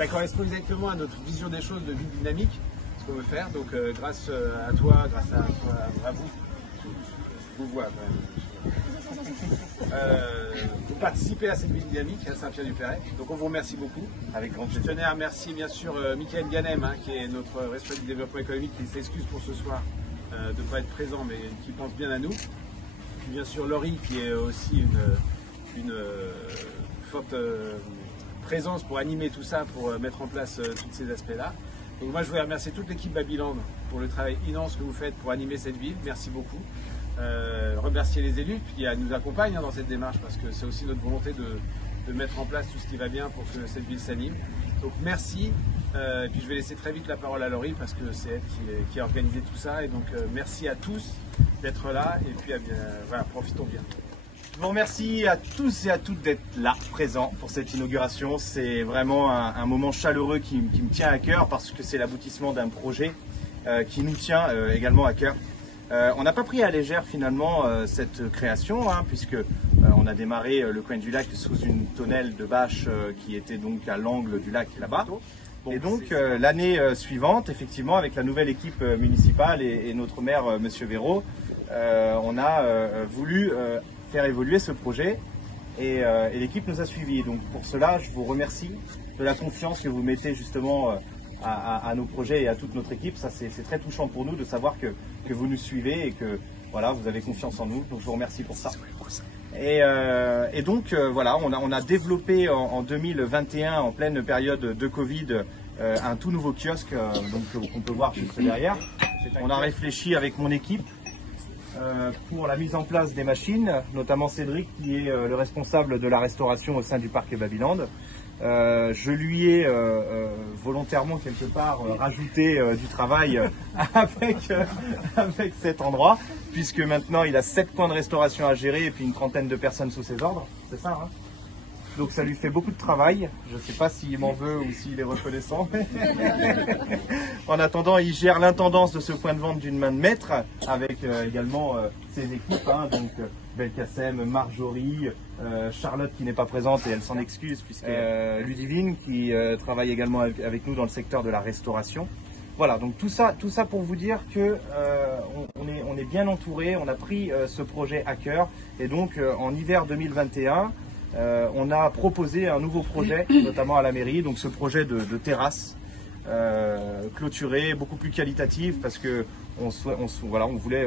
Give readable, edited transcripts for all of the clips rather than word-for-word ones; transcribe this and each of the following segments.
ça correspond exactement à notre vision des choses de ville dynamique, ce qu'on veut faire. Donc grâce à toi, grâce à vous, je vous vois quand même. Vous participez à cette ville dynamique à Saint-Pierre-du-Perret. Donc on vous remercie beaucoup. Avec grand plaisir. Je tenais à remercier bien sûr Michael Ganem, qui est notre responsable du développement économique, qui s'excuse pour ce soir de ne pas être présent, mais qui pense bien à nous. Puis bien sûr Laurie, qui est aussi une forte présence pour animer tout ça, pour mettre en place tous ces aspects-là. Donc moi je voudrais remercier toute l'équipe Babyland pour le travail immense que vous faites pour animer cette ville. Merci beaucoup. Remercier les élus qui nous accompagnent dans cette démarche, parce que c'est aussi notre volonté de mettre en place tout ce qui va bien pour que cette ville s'anime. Donc merci, et puis je vais laisser très vite la parole à Laurie parce que c'est elle qui a organisé tout ça, et donc merci à tous d'être là, et puis voilà, profitons bien. Je vous remercie à tous et à toutes d'être là, présents pour cette inauguration. C'est vraiment un moment chaleureux qui me tient à cœur, parce que c'est l'aboutissement d'un projet qui nous tient également à cœur. On n'a pas pris à légère finalement cette création, puisque on a démarré le coin du lac sous une tonnelle de bâche qui était donc à l'angle du lac là-bas. Et donc l'année suivante, effectivement, avec la nouvelle équipe municipale et notre maire, Monsieur Véraud, on a voulu faire évoluer ce projet, et l'équipe nous a suivis. Donc pour cela, je vous remercie de la confiance que vous mettez justement à nos projets et à toute notre équipe. Ça, c'est très touchant pour nous de savoir que vous nous suivez et que voilà, vous avez confiance en nous. Donc je vous remercie pour ça. Et donc voilà, on a développé en 2021, en pleine période de Covid, un tout nouveau kiosque qu'on peut voir juste derrière. On a réfléchi avec mon équipe pour la mise en place des machines, notamment Cédric qui est le responsable de la restauration au sein du parc Babyland. Je lui ai volontairement quelque part rajouté du travail avec cet endroit, puisque maintenant il a 7 points de restauration à gérer et puis une trentaine de personnes sous ses ordres, c'est ça, hein? Donc ça lui fait beaucoup de travail. Je ne sais pas s'il m'en veut ou s'il est reconnaissant. En attendant, il gère l'intendance de ce point de vente d'une main de maître, avec également ses équipes, donc Belkacem, Marjorie, Charlotte qui n'est pas présente et elle s'en excuse, puisque Ludivine qui travaille également avec nous dans le secteur de la restauration. Voilà, donc tout ça pour vous dire que on est bien entouré, on a pris ce projet à cœur, et donc en hiver 2021, on a proposé un nouveau projet, notamment à la mairie, donc ce projet de terrasse clôturée, beaucoup plus qualitative, parce que on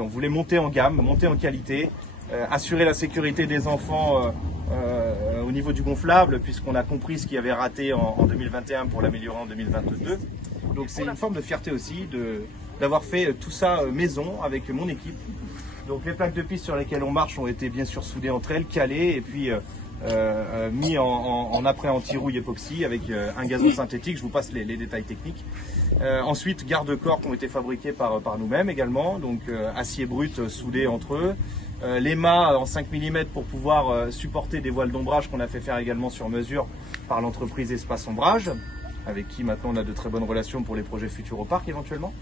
voulait monter en gamme, monter en qualité, assurer la sécurité des enfants au niveau du gonflable, puisqu'on a compris ce qui avait raté en 2021 pour l'améliorer en 2022. Donc c'est une forme de fierté aussi d'avoir fait tout ça maison avec mon équipe. Donc les plaques de piste sur lesquelles on marche ont été bien sûr soudées entre elles, calées, et puis mis en après anti-rouille époxy avec un gazon synthétique. Je vous passe les détails techniques. Ensuite, garde-corps qui ont été fabriqués par nous-mêmes également, donc acier brut soudé entre eux. Les mâts en 5 mm pour pouvoir supporter des voiles d'ombrage qu'on a fait faire également sur mesure par l'entreprise Espace Ombrage, avec qui maintenant on a de très bonnes relations pour les projets futurs au parc éventuellement.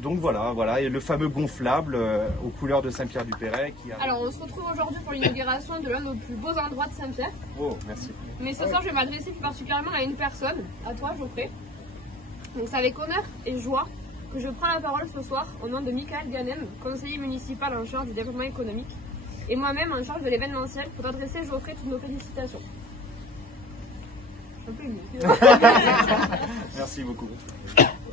Donc voilà, et le fameux gonflable aux couleurs de Saint-Pierre-du-Perret. Alors on se retrouve aujourd'hui pour l'inauguration de l'un de nos plus beaux endroits de Saint-Pierre. Oh, merci. Mais ce soir je vais m'adresser plus particulièrement à une personne, à toi Geoffrey. Donc c'est avec honneur et joie que je prends la parole ce soir au nom de Michael Ganem, conseiller municipal en charge du développement économique, et moi-même en charge de l'événementiel, pour t'adresser Geoffrey toutes nos félicitations. Un peu ému. Merci beaucoup.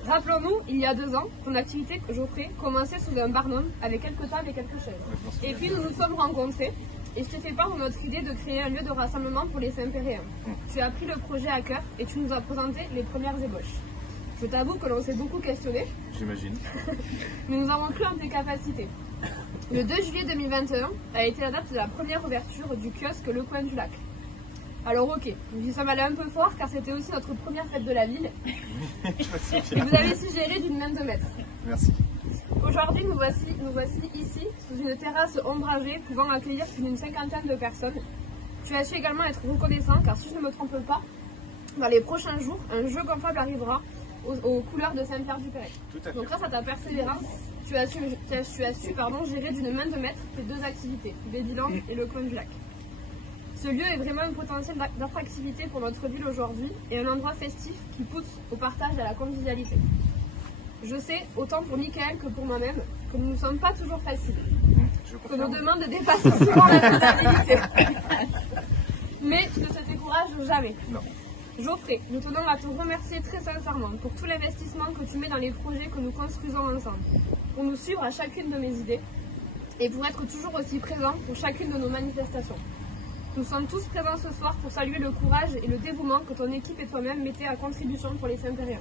Rappelons-nous, il y a 2 ans, ton activité, Geoffrey, commençait sous un barnum avec quelques tables et quelques chaises. Et puis nous nous sommes rencontrés et je t'ai fait part de notre idée de créer un lieu de rassemblement pour les Saint-Péréens. Tu as pris le projet à cœur et tu nous as présenté les premières ébauches. Je t'avoue que l'on s'est beaucoup questionné. J'imagine. Mais nous avons cru en tes capacités. Le 2 juillet 2021 a été la date de la première ouverture du kiosque Le Coin du Lac. Alors ok, nous y sommes allés un peu fort car c'était aussi notre première fête de la ville. Et vous avez suggéré d'une main de maître. Merci. Aujourd'hui, nous voici ici, sous une terrasse ombragée pouvant accueillir plus d'une 50aine de personnes. Tu as su également être reconnaissant car si je ne me trompe pas, dans les prochains jours, un jeu gonflable arrivera aux couleurs de Saint-Pierre-du-Perret. Donc grâce à ta persévérance, tu as su gérer d'une main de maître tes 2 activités, Babyland et Le Coin du Lac. Ce lieu est vraiment un potentiel d'attractivité pour notre ville aujourd'hui et un endroit festif qui pousse au partage et à la convivialité. Je sais, autant pour Michael que pour moi-même, que nous ne sommes pas toujours faciles, que nos demandes dépassent souvent la faisabilité. Mais tu ne te décourages jamais. Non. Geoffrey, nous tenons à te remercier très sincèrement pour tout l'investissement que tu mets dans les projets que nous construisons ensemble, pour nous suivre à chacune de mes idées et pour être toujours aussi présent pour chacune de nos manifestations. Nous sommes tous présents ce soir pour saluer le courage et le dévouement que ton équipe et toi-même mettez à contribution pour les Saint-Péréens.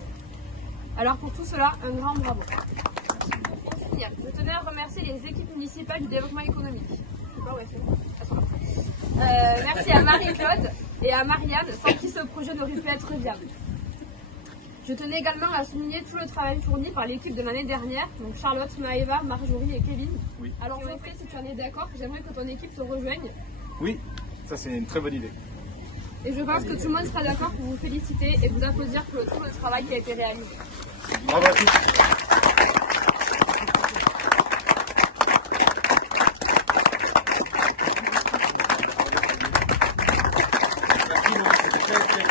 Alors pour tout cela, un grand bravo. Pour finir, je tenais à remercier les équipes municipales du développement économique. Merci à Marie-Claude et à Marianne, sans qui ce projet n'aurait pu être viable. Je tenais également à souligner tout le travail fourni par l'équipe de l'année dernière, donc Charlotte, Maëva, Marjorie et Kevin. Oui. Alors Geoffrey, si tu en es d'accord, j'aimerais que ton équipe te rejoigne. Oui, ça c'est une très bonne idée. Et je pense que tout le monde sera d'accord pour vous féliciter et vous applaudir pour tout le travail qui a été réalisé. Bravo à tous. Merci, c'était très